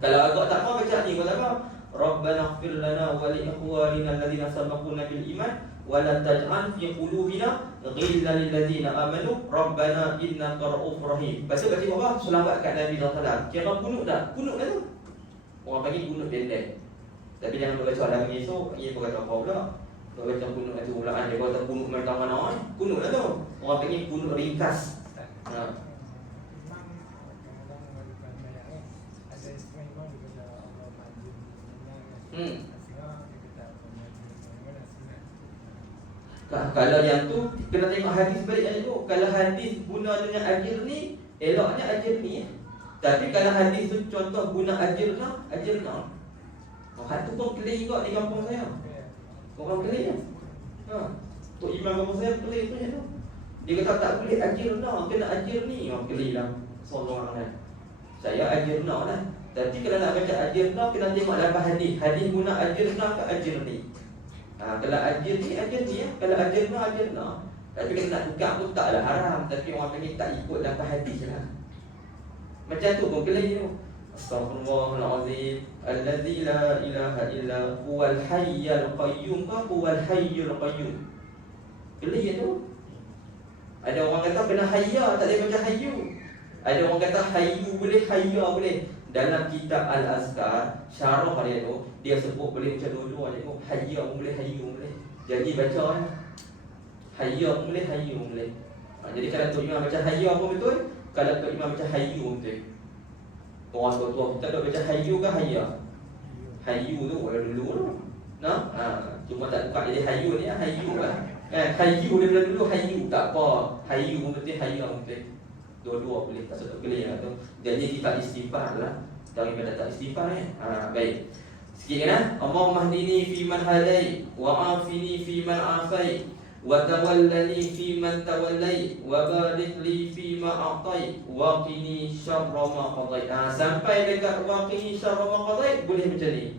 Kalau agak tak mau baca ni, kata apa? Rabbana ighfir lana wa li ikhwanina alladhina sabaquna bil iman wa la taj'al fi qulubina ghillan lil ladzina amanu rabbana innaka ra'ufur rahim. Baca apa? Selawat kat Nabi sallallahu alaihi wasallam. Kira kunut dah. Kunut dah tu. Orang bagi kunut pendek. Tapi jangan baca dah esok, ia pun kata apa pula? Kalau baca kunut itu ulaan dia kata kunut macam mana kunut lah tu. Orang panggil kunut ringkas. Kalau yang tu kena tengok hadis balik aja tu. Kalau hadis guna dengan ajir ni, eloknya ajir ni. Tapi kalau hadis tu contoh guna ajirna, ajirna. Hak tu pun kelih juga di kampung saya. Orang kelih Tok imam kampung saya kelih punya tu. Dia kata tak boleh ajirna, kena ajir ni. Orang kelih lah. Seorang kan. Saya ajirna lah. Tapi kalau nak baca ajirna, kena tengok dalam hadis. Hadis guna ajirna ke ajir ni. Kalau ajir ni ya. Kalau ajirna, ajirna. Tapi kalau nak tukar pun taklah haram. Tapi orang panggil tak ikut dalam hadis lah. Macam tu pun kelih tu. Astaghfirullahalazim alladzi la ilaha illa huwal hayyul qayyum ka huwal hayyul qayyum. Kelih tu. Ada orang kata kena hayya, tak boleh baca hayyu. Ada orang kata hayyu boleh, hayya boleh. Dalam kitab Al-Azkar, syarah dia tu, dia sebut boleh macam dua-dua dia tu. Hayya boleh, hayyu boleh. Jadi baca hayya boleh, hayyu boleh. Jadi kalau Tok Imam baca hayya pun betul, kalau Tok Imam baca hayyu pun betul. Orang tua-tua kita dah baca hayyu ke hayya? Hayyu tu orang dulu tu. Cuma tak tukar jadi hayyu ni hayyu lah. Hayyu daripada dulu hayyu tak apa. Hayyu pun betul, hayya pun betul. Dua-dua boleh, tak satu kelih lah tu. Jadi kita istighfar lah. Daripada tak istighfar baik. Sikit kan? Allahumma hdini fi man hadai wa afini fi man afai wa tawallani fi man tawallai wa barik li fi ma a'tai wa qini syarra ma qadai. Sampai dekat wa qini syarra ma qadai boleh macam ni.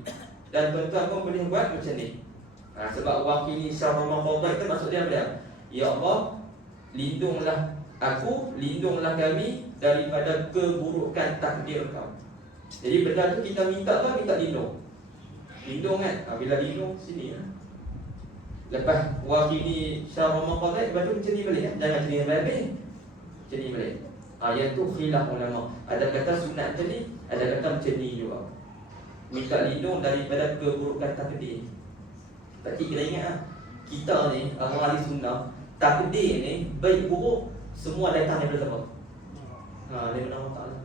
Dan tuan-tuan pun boleh buat macam ni. Sebab wa qini syarra ma qadai tu maksud dia apa dia? Ya Allah, lindunglah aku, lindunglah kami daripada keburukan takdir kau. Jadi benda tu kita minta kan, minta lindung. Lindung kan, bila lindung sini lah. Lepas wakil ni Syarah Ramadan, lepas tu macam ni balik kan. Jangan macam ni habis. Macam ni balik. Yang tu khilaf ulama. Ada kata sunat macam ni, ada kata macam ni juga. Minta lindung daripada keburukan takdir. Tak kira ingat lah. Kita ni, orang ahli sunnah, takdir ni, baik buruk, semua datang daripada siapa? Daripada Allah Ta'ala.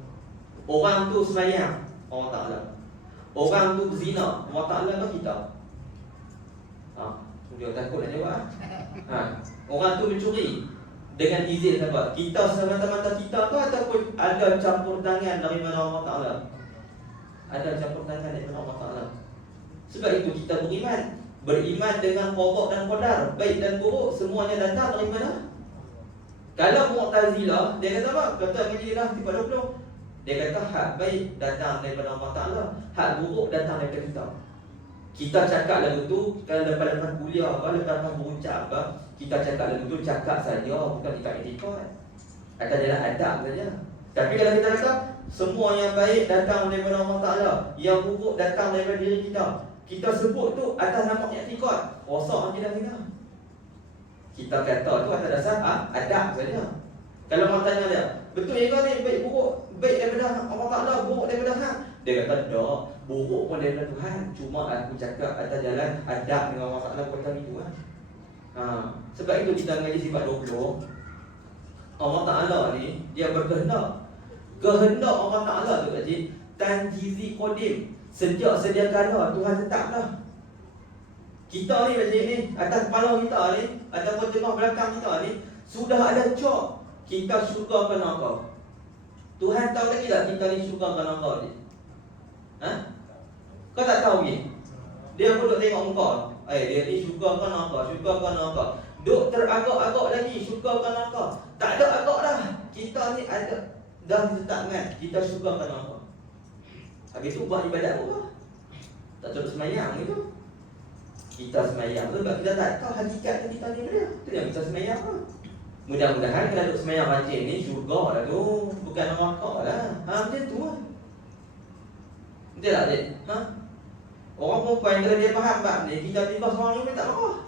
Orang tu sembahyang, Allah Ta'ala. Orang tu zina, Allah Ta'ala ke kita? Dia takut nak jawab. Orang tu mencuri dengan izin siapa? Kita semata-mata kita tu ataupun ada campur tangan daripada Allah Ta'ala? Ada campur tangan daripada Allah Ta'ala. Sebab itu kita beriman. Beriman dengan qada dan qadar, baik dan buruk, semuanya datang daripada. Kalau Mu'tazilah, dia kata apa? Kata Mu'tazilah 20. Dia kata hak baik datang daripada Allah Ta'ala, hak buruk datang daripada kita. Kita cakap lagu tu, kalau lepas-lepas kuliah apa, lepas-lepas berucap apa, kita cakap lagu tu, cakap saja, bukan kita etikot. Akan jalan adab saja. Tapi kalau kita kata, semua yang baik datang daripada Allah Ta'ala, yang buruk datang daripada diri kita, kita sebut tu atas nama etikot, rosak akidah kita. Kita kata tu atas dasar adab saja. Kalau orang tanya dia, betul yang kau ni baik buruk, baik daripada Allah Ta'ala, buruk daripada hak? Dia kata, tak, buruk pun daripada Tuhan. Cuma aku cakap atas jalan adab dengan Allah Ta'ala bukan itu kan. Sebab itu kita mengaji sifat 20. Allah Ta'ala ni, dia berkehendak. Kehendak Allah Ta'ala tu kaji, tanjizi qadim. Sejak sedia kala Tuhan tetaplah. Kita ni macam ni, atas kepala kita ni, ataupun tengah belakang kita ni, sudah ada cok kita syurga ke neraka. Tuhan tahu lagi tak kita ni syurga ke neraka ni? Kau tak tahu ni? Dia pun duk tengok muka. Dia ni syurga ke neraka, syurga ke neraka. Duk teragak-agak lagi syurga ke neraka. Tak ada agak dah. Kita ni ada dah ditetapkan kita syurga ke neraka. Habis tu buat ibadat apa? Tak cukup semayang itu. Kita semayang tu sebab kita tak tahu hakikat kita ni dia. Tu yang kita semayang lah. Mudah-mudahan kalau duk semayang rajin ni syurga lah tu, bukan neraka lah. Macam tu lah. Betul tak Cik? Orang perempuan kalau dia faham bab ni, kita nikah seorang ni tak marah.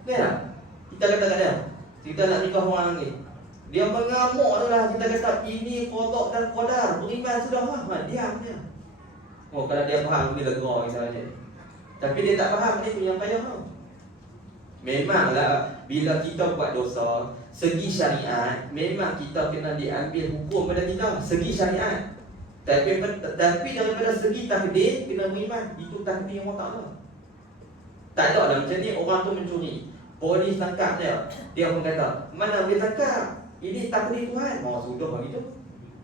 Betul tak? Kita kata kat dia, kita nak nikah orang lagi, dia mengamuk tu lah. Kita kata ini qada dan qadar, beriman sudah lah. Diam dia. Kalau dia faham dia lega misalnya. Tapi dia tak faham ni punya payah tau. Memanglah bila kita buat dosa, segi syariat memang kita kena diambil hukum pada kita, segi syariat. Tapi daripada segi takdir kena beriman. Itu takdir Allah Ta'ala. Tak ada lah macam ni orang tu mencuri, polis tangkap dia. Dia pun kata, mana boleh tangkap? Ini takdir Tuhan. Sudah begitu.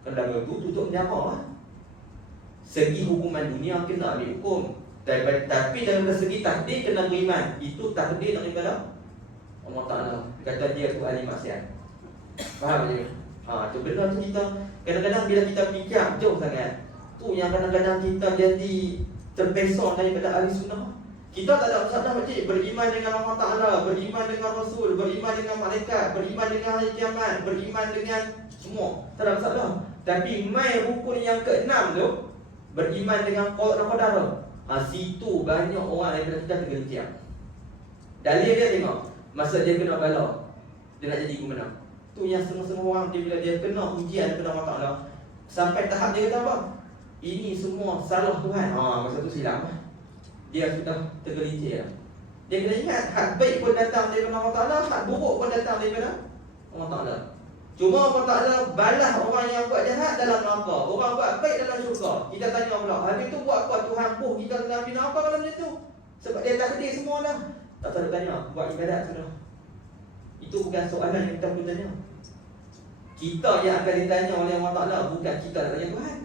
Kalau itu tutup penjara lah. Segi hukuman dunia kena ambil hukum. Tapi dalam segi takdir kena beriman. Itu takdir daripada Allah Ta'ala. Kata dia tu ahli maksiat. Faham je? Tu benda tu kita kadang-kadang bila kita fikir jauh sangat, tu yang kadang-kadang kita jadi terpesong daripada ahli sunnah. Kita tak ada masalah macam beriman dengan Allah Ta'ala, beriman dengan Rasul, beriman dengan malaikat, beriman dengan hari kiamat, beriman dengan semua. Tak ada masalah. Tapi mai rukun yang ke-6 tu, beriman dengan qada dan qadar. Situ banyak orang daripada kita tergelincir. Dalil dia tengok, masa dia kena bala, dia nak jadi pemenang. Tu yang semua-semua orang dia bila dia kena ujian daripada Allah Ta'ala, sampai tahap dia kata apa? Ini semua salah Tuhan. Masa tu silap lah. Dia sudah tergelincir lah. Dia kena ingat, hak baik pun datang daripada Allah Ta'ala, hak buruk pun datang daripada Allah Ta'ala. Cuma Allah Ta'ala balas orang yang buat jahat dalam neraka, orang buat baik dalam syurga. Kita tanya pula, habis tu buat apa Tuhan pun kita dalam neraka kalau macam tu? Sebab dia takdir semua dah. Tak perlu tanya, buat ibadat sudah. Itu bukan soalan yang kita perlu tanya. Kita yang akan ditanya oleh Allah Ta'ala, bukan kita nak tanya Tuhan.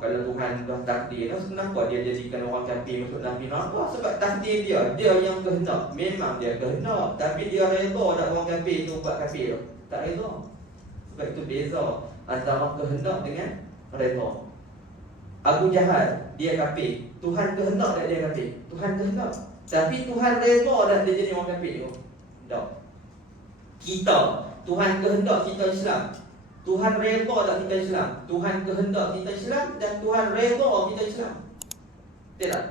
Kalau Tuhan dah takdir dah, kenapa dia jadikan orang kafir masuk dalam neraka? Sebab takdir dia yang kehendak. Memang dia kehendak, tapi dia redha tak orang kafir tu buat kafir tu? Tak redha. Sebab itu beza antara kehendak dengan redha. Abu Jahal, dia kafir, Tuhan kehendak tak dia kafir? Tuhan kehendak. Tapi Tuhan redha tak dia jadi orang kafir tu? Tak. Kita, Tuhan kehendak kita Islam. Tuhan redha tak kita Islam? Tuhan kehendak kita Islam dan Tuhan redha kita Islam. Betul tak?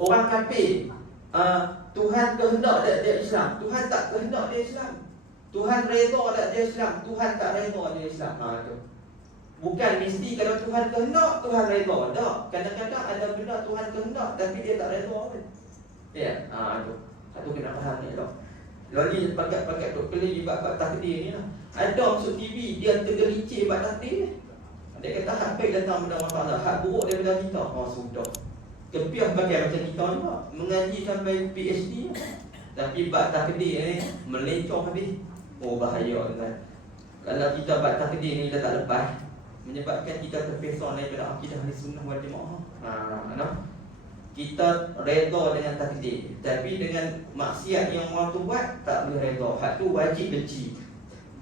Orang kafir, Tuhan kehendak tak dia Islam, Tuhan tak kehendak dia Islam. Tuhan redha tak dia Islam, Tuhan tak redha dia Islam. Tu. Bukan mesti kalau Tuhan kehendak, Tuhan redha. Tak. Kadang-kadang ada benda Tuhan kehendak tapi dia tak redha pun. Ya, tu. Satu kena faham ni tak. Lalu pakat-pakat duk pelik bab takdir ni lah. Ada masuk TV dia tergelincir bab takdir ni. Dia kata hak baik datang daripada Allah Taala, hak buruk daripada kita. Sudah. Kepiah pakai macam kita ni pak. Mengaji sampai PhD. Tapi bab takdir ni melencong habis. Bahaya kan. Kalau kita bab takdir ni dah tak lepas, menyebabkan kita terpesong daripada akidah Ahlussunnah wal Jamaah. Kita redha dengan takdir, tapi dengan maksiat yang orang tu buat tak boleh redha. Hak tu wajib benci.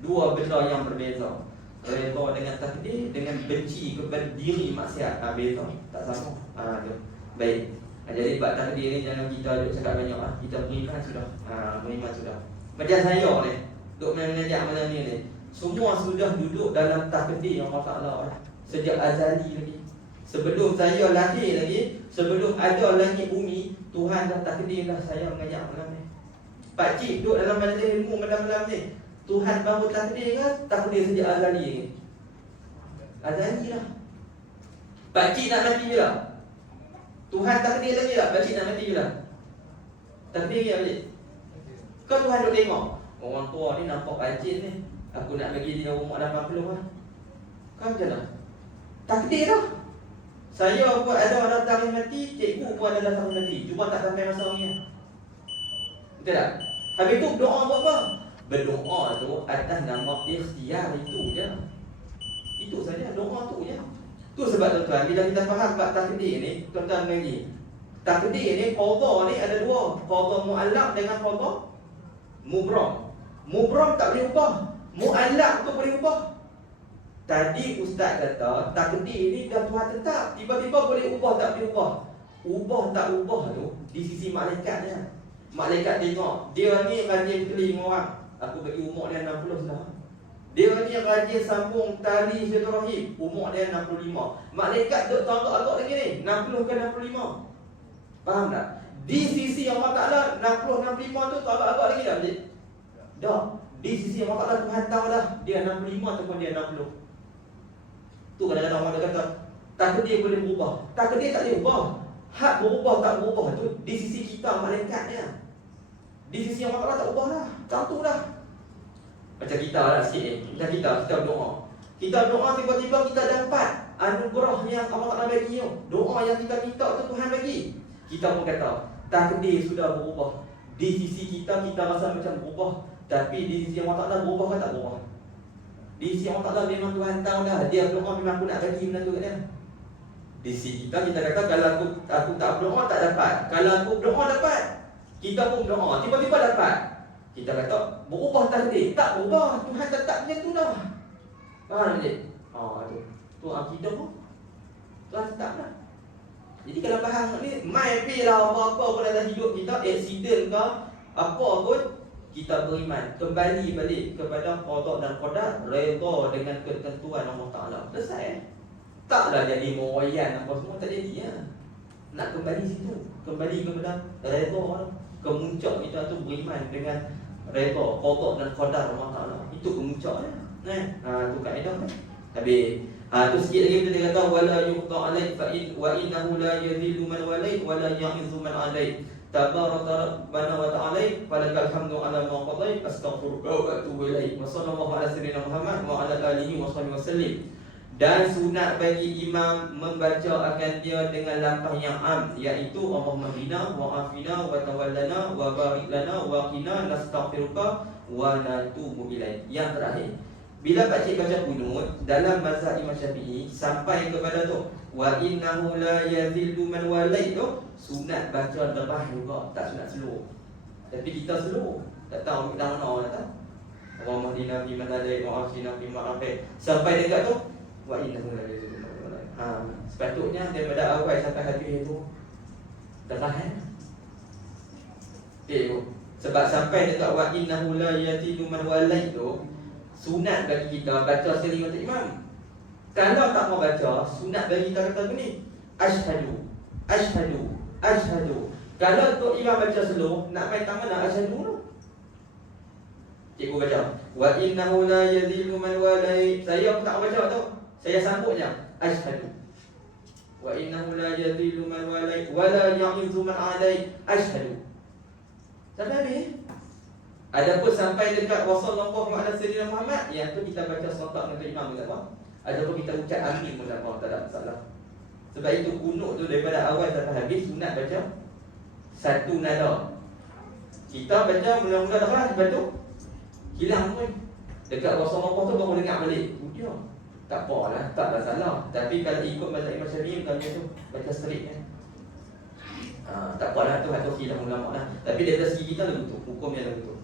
Dua benda yang berbeza. Redha dengan takdir dengan benci kepada diri maksiat. Beza, tak sama. Tu. Baik. Jadi bab takdir ni jangan kita duk cakap banyak lah. Kita beriman sudah. Beriman sudah. Macam saya ni, duk mengajak malam ni. Semua sudah duduk dalam takdir Allah Taala sejak azali lagi. Sebelum saya lahir lagi, sebelum ada langit bumi, Tuhan dah takdirlah saya mengajak malam ni. Pak cik duduk dalam majlis ilmu malam-malam ni, Tuhan baru takdir ke? Takdir sejak azali lagi. Azali lah. Pak cik nak mati bila? Tuhan takdir lagi tak? Pak cik nak mati bila? Takdir ke balik? Kau Tuhan duk tengok orang tua ni nampak rajin ni, aku nak bagi dia umur 80 lah. Kau macam mana? Takdir lah. Saya buat ada tarikh mati, cikgu pun ada tarikh mati. Cuma tak sampai masa ni. Betul tak? Habis tu berdoa buat apa? Berdoa tu atas nama ikhtiar itu je. Itu saja, doa tu je. Tu sebab tuan-tuan, bila kita faham bab takdir ni, tuan-tuan lagi. Takdir ni, qadha ni ada dua. Qadha mu'allaq dengan qadha mubram. Mubram tak boleh ubah, mu'allaq tu boleh ubah. Tadi ustaz kata takdir ni dah Tuhan tetap, tiba-tiba boleh ubah tak boleh ubah. Ubah tak ubah tu di sisi malaikat je. Malaikat tengok dia ni rajin keliling orang, aku bagi umur dia 60 dah. Dia ni rajin sambung tali silaturahim, umur dia 65. Malaikat duk tengok agak lagi ni 60 ke 65. Faham tak? Di sisi Allah Taala 60 65 tu agak lagi tak boleh? Dah. Di sisi Allah Taala Tuhan tahu dah dia 65 ataupun dia 60. Tu kadang-kadang orang kata takdir boleh berubah. Takdir tak boleh ubah. Hak berubah tak berubah tu di sisi kita malaikatnya. Di sisi Allah Taala tak ubah dah. Tentu dah. Macam kita lah sikit ni. Macam kita berdoa. Kita berdoa tiba-tiba kita dapat anugerah yang Allah Taala bagi tu. Doa yang kita minta tu Tuhan bagi. Kita pun kata takdir sudah berubah. Di sisi kita rasa macam berubah, tapi di sisi Allah Taala berubah ke tak berubah? Di sisi Allah Taala memang Tuhan tahu dah. Dia berdoa memang aku nak bagi benda tu kat dia. Di sisi kita kata kalau aku tak berdoa tak dapat. Kalau aku berdoa dapat. Kita pun berdoa tiba-tiba dapat. Kita kata berubah takdir. Tak berubah. Tuhan tetap macam tu dah. Faham tak? Tu akidah pun Tuhan tetap dah. Jadi kalau faham ni, mai pi lah apa-apa pun dalam hidup kita, accident ke apa pun, kita beriman, kembali balik kepada qada dan qadar, redha dengan ketentuan Allah Taala. Selesai. Taklah jadi moyan apa semua, tak jadi ya. Nak kembali situ, kembali kepada redha, kemuncak kita tu beriman dengan redha, qada dan qadar Allah Taala. Itu kemuncaknya. Tu kaedah kan. Habis tu sikit lagi kita kata wala yuqta alaik fa in wa innahu la yadhillu man walait wa la ya'izzu man alaik. Tabaraka rabbana wa ta'ala falakal hamdu ala ma qadait astaghfiruka wa atubu ilaik. Wa sallallahu ala sayyidina Muhammad wa ala alihi wa sahbihi wasallim. Dan sunat bagi imam membaca akan dia dengan lafaz yang am, iaitu Allahumma bina wa afina wa tawallana wa barik lana wa qina nastaghfiruka wa natubu ilaik. Yang terakhir, bila pakcik baca kunut dalam mazhab Imam Syafi'i sampai kepada tu wa innahu la yazillu man walait tu, sunat baca derah juga, tak sunat slow. Tapi kita slow, tak tahu dah mana dah tahu. Allahumma hdina fi man hadait wa afina fi ma afait. Sampai dekat tu wa innahu la yazillu man walait. Sepatutnya daripada awal sampai habis tu derah sebab sampai dekat wa innahu la yazillu man walait tu, sunat bagi kita baca sekali mata imam. Kalau tak mau baca, sunat bagi kita kata begini, asyhadu, asyhadu, asyhadu. Kalau tok imam baca slow, nak main tak mana asyhadu dulu. Cikgu baca, wa innahu la yadhillu man walai. Saya tak baca tau. Saya sambut je, asyhadu. Wa innahu la yadhillu man walai wa la yu'izzu man adai. Asyhadu. Sampai habis. Adapun sampai dekat wasallallahu ala sayyidina Muhammad, yang tu kita baca salawat dengan imam juga apa? Adapun kita ucap amin pun tak apa, tak ada masalah. Sebab itu kunut tu daripada awal sampai habis sunat baca satu nada. Kita baca mula-mula dah kelas, lepas tu hilang pun. Dekat wasallallahu tu baru dengar balik. Dia tak apalah, tak ada salah. Tapi kalau ikut mazhab Imam Syafi'i kalau tu baca straight kan. Tak apalah tu hati hilang ulama lah. Tapi dari segi kita dah betul, hukum yang dah betul.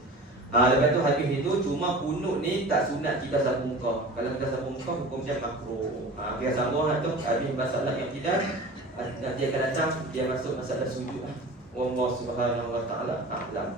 Lepas tu habis itu cuma kunut ni tak sunat kita sapu muka. Kalau kita sapu muka hukumnya makruh. Biar sambung lah tu habis masalah yang tidak. Nanti akan datang dia masuk masalah sujud. Wallahu subhanahu wa ta'ala a'lam.